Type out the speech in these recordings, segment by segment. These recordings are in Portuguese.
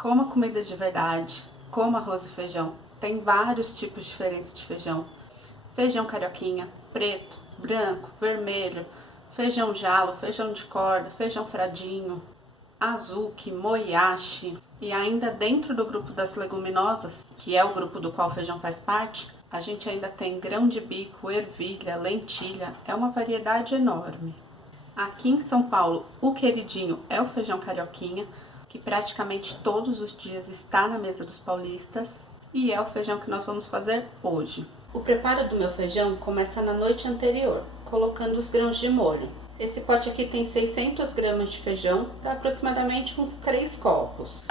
Coma comida de verdade, coma arroz e feijão. Tem vários tipos diferentes de feijão. Feijão carioquinha, preto, branco, vermelho, feijão jalo, feijão de corda, feijão fradinho, azuki, moyashi. E ainda dentro do grupo das leguminosas, que é o grupo do qual o feijão faz parte, a gente ainda tem grão de bico, ervilha, lentilha, é uma variedade enorme. Aqui em São Paulo, o queridinho é o feijão carioquinha, que praticamente todos os dias está na mesa dos paulistas, e é o feijão que nós vamos fazer hoje. O preparo do meu feijão começa na noite anterior, colocando os grãos de molho. Esse pote aqui tem 600 gramas de feijão, dá aproximadamente uns 3 copos.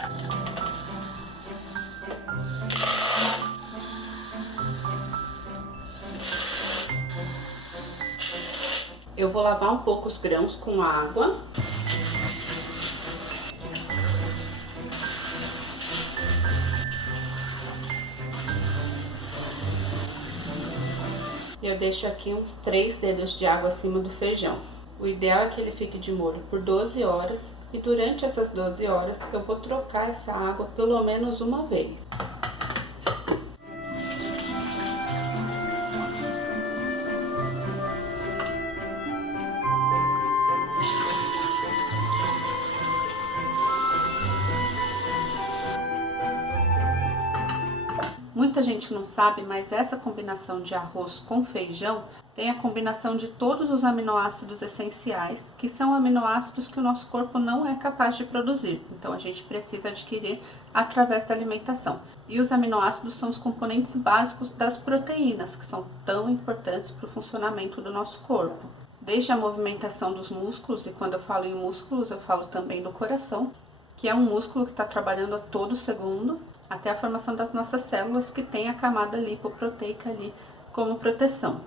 Eu vou lavar um pouco os grãos com água. Eu deixo aqui uns 3 dedos de água acima do feijão. O ideal é que ele fique de molho por 12 horas e durante essas 12 horas eu vou trocar essa água pelo menos uma vez. Muita gente não sabe, mas essa combinação de arroz com feijão tem a combinação de todos os aminoácidos essenciais, que são aminoácidos que o nosso corpo não é capaz de produzir. Então, a gente precisa adquirir através da alimentação. E os aminoácidos são os componentes básicos das proteínas, que são tão importantes para o funcionamento do nosso corpo. Desde a movimentação dos músculos, e quando eu falo em músculos, eu falo também do coração, que é um músculo que está trabalhando a todo segundo, até a formação das nossas células, que tem a camada lipoproteica ali como proteção.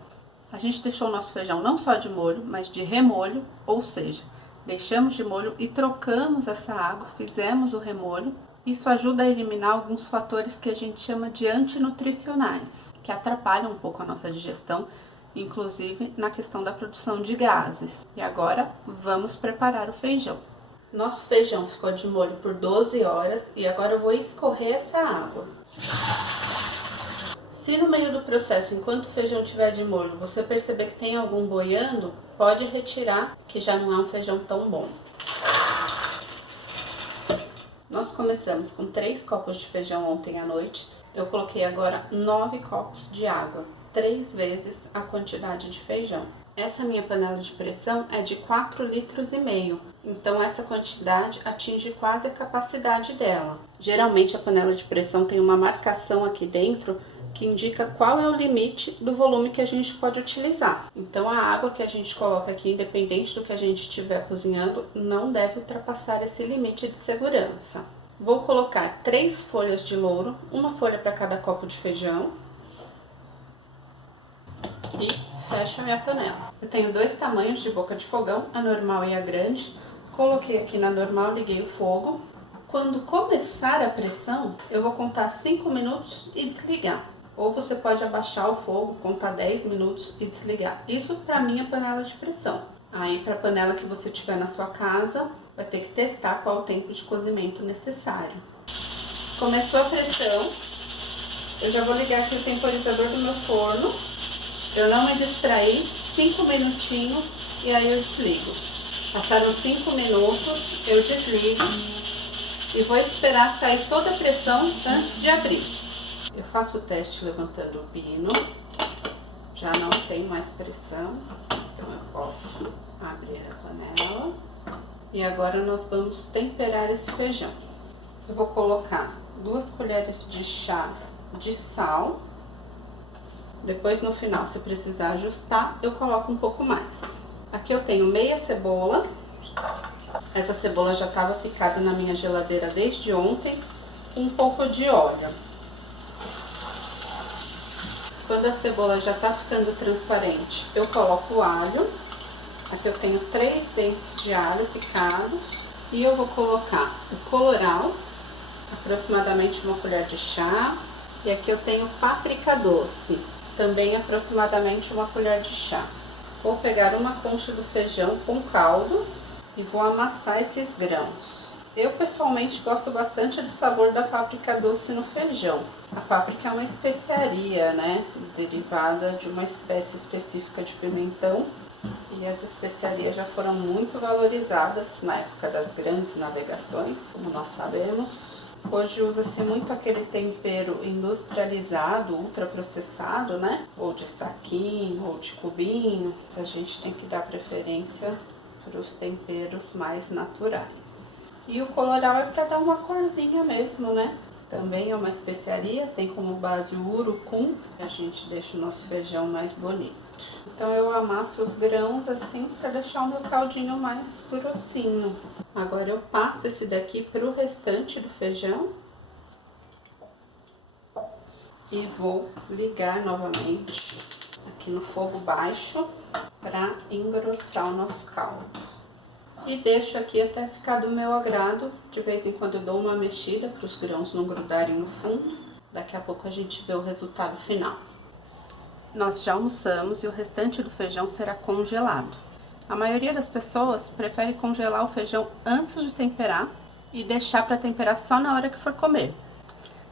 A gente deixou o nosso feijão não só de molho, mas de remolho, ou seja, deixamos de molho e trocamos essa água, fizemos o remolho. Isso ajuda a eliminar alguns fatores que a gente chama de antinutricionais, que atrapalham um pouco a nossa digestão, inclusive na questão da produção de gases. E agora vamos preparar o feijão. Nosso feijão ficou de molho por 12 horas e agora eu vou escorrer essa água. Se no meio do processo, enquanto o feijão estiver de molho, você perceber que tem algum boiando, pode retirar, que já não é um feijão tão bom. Nós começamos com 3 copos de feijão ontem à noite. Eu coloquei agora 9 copos de água, 3 vezes a quantidade de feijão. Essa minha panela de pressão é de 4,5 litros, então essa quantidade atinge quase a capacidade dela. Geralmente a panela de pressão tem uma marcação aqui dentro que indica qual é o limite do volume que a gente pode utilizar. Então a água que a gente coloca aqui, independente do que a gente estiver cozinhando, não deve ultrapassar esse limite de segurança. Vou colocar 3 folhas de louro, uma folha para cada copo de feijão. E fecho a minha panela. Eu tenho 2 tamanhos de boca de fogão, a normal e a grande. Coloquei aqui na normal, liguei o fogo. Quando começar a pressão, eu vou contar 5 minutos e desligar. Ou você pode abaixar o fogo, contar 10 minutos e desligar. Isso para minha panela de pressão. Aí para a panela que você tiver na sua casa, vai ter que testar qual o tempo de cozimento necessário. Começou a pressão, eu já vou ligar aqui o temporizador do meu forno. Eu não me distraí, 5 minutinhos e aí eu desligo. Passaram 5 minutos, eu desligo e vou esperar sair toda a pressão antes de abrir. Eu faço o teste levantando o pino, já não tem mais pressão, então eu posso abrir a panela. E agora nós vamos temperar esse feijão. Eu vou colocar 2 colheres de chá de sal. Depois no final, se precisar ajustar, eu coloco um pouco mais. Aqui eu tenho meia cebola. Essa cebola já estava picada na minha geladeira desde ontem. Um pouco de óleo. Quando a cebola já está ficando transparente, eu coloco o alho. Aqui eu tenho 3 dentes de alho picados. E eu vou colocar o colorau, aproximadamente 1 colher de chá. E aqui eu tenho páprica doce, também aproximadamente 1 colher de chá. Vou pegar uma concha do feijão com caldo e vou amassar esses grãos. Eu pessoalmente gosto bastante do sabor da páprica doce no feijão. A páprica é uma especiaria, né? Derivada de uma espécie específica de pimentão. E as especiarias já foram muito valorizadas na época das grandes navegações, como nós sabemos. Hoje usa-se muito aquele tempero industrializado, ultraprocessado, né? Ou de saquinho, ou de cubinho. A gente tem que dar preferência para os temperos mais naturais. E o colorau é para dar uma corzinha mesmo, né? Também é uma especiaria, tem como base o urucum. A gente deixa o nosso feijão mais bonito. Então eu amasso os grãos assim para deixar o meu caldinho mais grossinho. Agora eu passo esse daqui para o restante do feijão e vou ligar novamente aqui no fogo baixo para engrossar o nosso caldo. E deixo aqui até ficar do meu agrado. De vez em quando eu dou uma mexida para os grãos não grudarem no fundo. Daqui a pouco a gente vê o resultado final. Nós já almoçamos e o restante do feijão será congelado. A maioria das pessoas prefere congelar o feijão antes de temperar e deixar para temperar só na hora que for comer.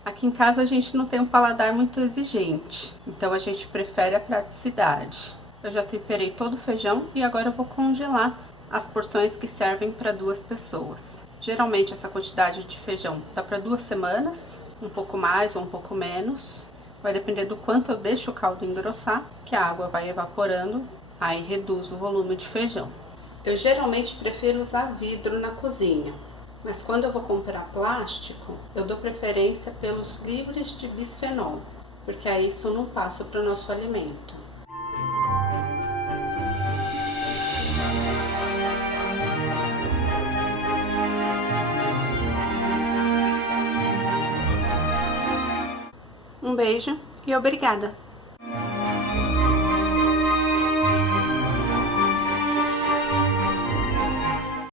Aqui em casa a gente não tem um paladar muito exigente, então a gente prefere a praticidade. Eu já temperei todo o feijão e agora eu vou congelar as porções que servem para 2 pessoas. Geralmente essa quantidade de feijão dá para 2 semanas, um pouco mais ou um pouco menos. Vai depender do quanto eu deixo o caldo engrossar, que a água vai evaporando, aí reduz o volume de feijão. Eu geralmente prefiro usar vidro na cozinha, mas quando eu vou comprar plástico, eu dou preferência pelos livres de bisfenol, porque aí isso não passa para o nosso alimento. Um beijo e obrigada!